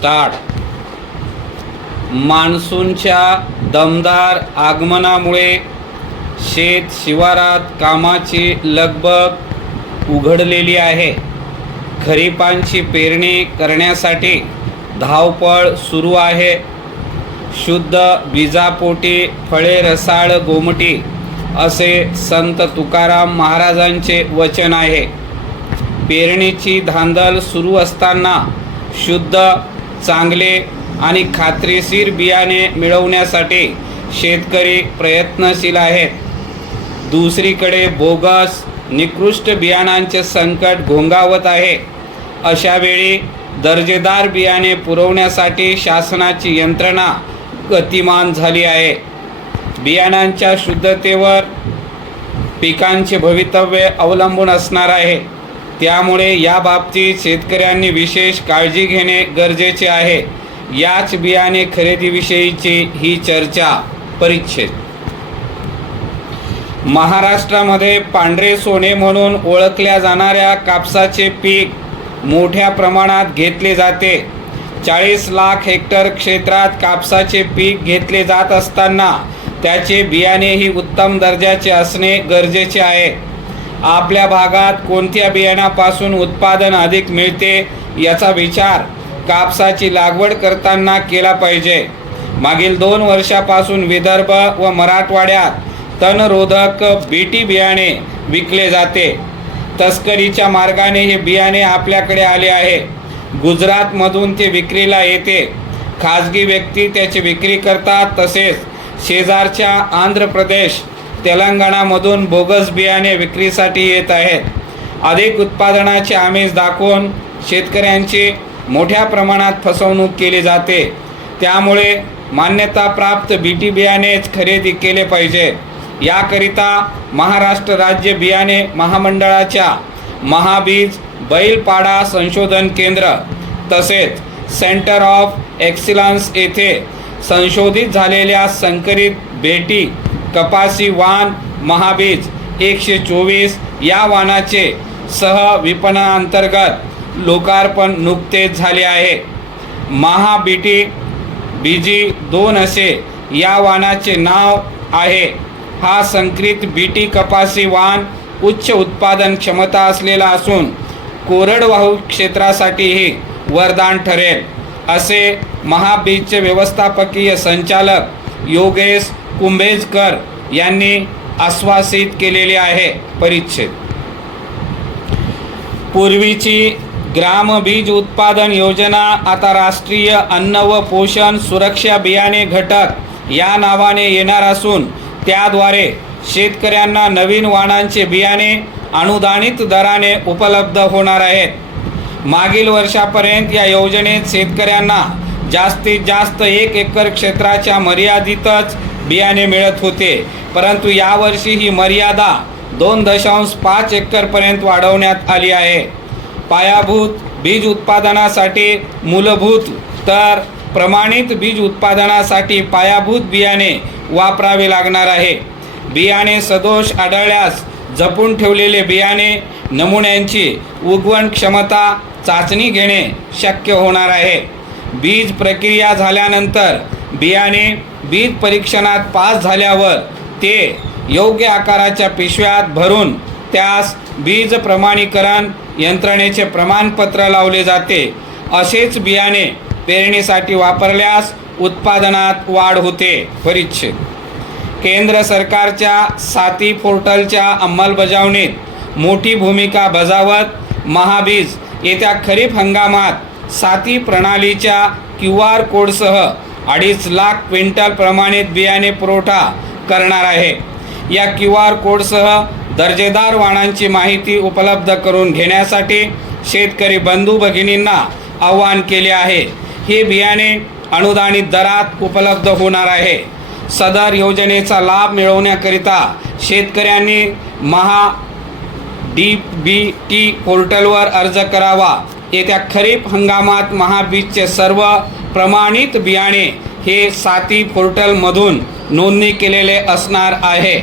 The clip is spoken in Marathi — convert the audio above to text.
स्टार्ट. मान्सूनच्या दमदार आगमनामुळे शेत शिवारात कामाची लगबग उघडलेली आहे. खरीपांची पेरणी करण्यासाठी धावपळ सुरू आहे. शुद्ध बीजापोटी फळे रसाळ गोमटी असे संत तुकाराम महाराजांचे वचन आहे. पेरणीची धांदल सुरू असताना शुद्ध, चांगले आणि खात्रीशीर बियाणे मिळवण्यासाठी शेतकरी प्रयत्नशील आहेत. दुसरीकडे बोगस, निकृष्ट बियाणांचे संकट घोंगावत आहे. अशा वेळी दर्जेदार बियाणे पुरवण्यासाठी शासनाची यंत्रणा गतिमान झाली आहे. बियाणांच्या शुद्धतेवर पिकांचे भवितव्य अवलंबून असणार आहे. त्यामुळे या बाबतीत शेतकऱ्यांनी विशेष काळजी घेणे गरजेचे आहे. याच बियाणे खरेदीविषयीची ही चर्चा. परिच्छेद. महाराष्ट्रामध्ये पांढरे सोने म्हणून ओळखल्या जाणाऱ्या कापसाचे पीक मोठ्या प्रमाणात घेतले जाते. 40 लाख हेक्टर क्षेत्रात कापसाचे पीक घेतले जात असताना त्याचे बियाणेही उत्तम दर्जाचे असणे गरजेचे आहे. आपल्या भागात कोणत्या बियाण्यापासून उत्पादन अधिक मिळते याचा विचार कापसाची लागवड करताना केला पाहिजे. मागील 2 वर्षापासून विदर्भ व मराठवाड्यात तणरोधक बीटी बियाणे विकले जाते. तस्करीच्या मार्गाने हे बियाणे आपल्याकडे आले आहे. गुजरातमधून ते विक्रीला येते. खाजगी व्यक्ती त्याची विक्री करतात. तसेच शेजारच्या आंध्र प्रदेश, तेलंगणामधून बोगस बियाणे विक्रीसाठी येत आहेत. अधिक उत्पादनाचे आमिष दाखवून शेतकऱ्यांची मोठ्या प्रमाणात फसवणूक केली जाते. त्यामुळे मान्यताप्राप्त बीटी बियाणेच खरेदी केले पाहिजे. याकरिता महाराष्ट्र राज्य बियाणे महामंडळाच्या महाबीज बैलपाडा संशोधन केंद्र तसेच सेंटर ऑफ एक्सिलन्स येथे संशोधित झालेल्या संकरित बेटी कपासी वाण महाबीज 124 या वाणाचे सह विपणनाअंतर्गत लोकार्पण नुकतेच झाले आहे. महाबीटी बीजी 2 असे या वाणाचे नाव आहे. हा संकरित बीटी कपासी वाण उच्च उत्पादन क्षमता असलेला असून कोरडवाहू क्षेत्रासाठीही वरदान ठरेल, असे महाबीजचे व्यवस्थापकीय संचालक योगेश कुंभेजकर यांनी आश्वासित केलेले आहे. परिच्छेद. पूर्वीची ग्राम बीज उत्पादन योजना आता राष्ट्रीय अन्न व पोषण सुरक्षा बियाणे घटक या नावाने येणार असून त्याद्वारे शेतकऱ्यांना नवीन वाणांचे बियाणे अनुदानित दराने उपलब्ध होणार आहेत. मागील वर्षापर्यंत या योजनेत शेतकऱ्यांना जास्तीत जास्त 1 एकर क्षेत्राच्या मर्यादितच बियाणे मिळत होते. परंतु यावर्षी ही मर्यादा 2.5 एकरपर्यंत वाढवण्यात आली आहे. पायाभूत बीज उत्पादनासाठी मूलभूत तर प्रमाणित बीज उत्पादनासाठी पायाभूत बियाणे वापरावे लागणार आहे. बियाणे सदोष आढळल्यास जपून ठेवलेले बियाणे नमुन्यांची उगवण क्षमता चाचणी घेणे शक्य होणार आहे. बीज प्रक्रिया झाल्यानंतर बियाणे बीज परीक्षणात पास झाल्यावर ते योग्य आकाराच्या पिशव्यात भरून त्यास बीज प्रमाणीकरण यंत्रणेचे प्रमाणपत्र लावले जाते. असेच बियाणे पेरणीसाठी वापरल्यास उत्पादनात वाढ होते. परिच्छेद. केंद्र सरकारच्या साथी पोर्टलच्या अंमलबजावणीत मोठी भूमिका बजावत महाबीज येत्या खरीप हंगामात साथी प्रणालीच्या QR कोडसह 2.5 लाख क्विंटल प्रमाणित बियाणे पुरवठा करणार आहे. या QR कोडसह दर्जेदार वाणांची माहिती उपलब्ध करून घेण्यासाठी शेतकरी बंधू भगिनींना आवाहन केले आहे. हे बियाणे अनुदानित दरात उपलब्ध होणार आहे. सदर योजनेचा लाभ मिळवण्याकरिता शेतकऱ्यांनी DBT पोर्टलवर अर्ज करावा. येत्या खरीप हंगामात महाबीजचे सर्व प्रमाणित बियाणे हे साथी पोर्टलमधून नोंदणी केलेले असणार आहे.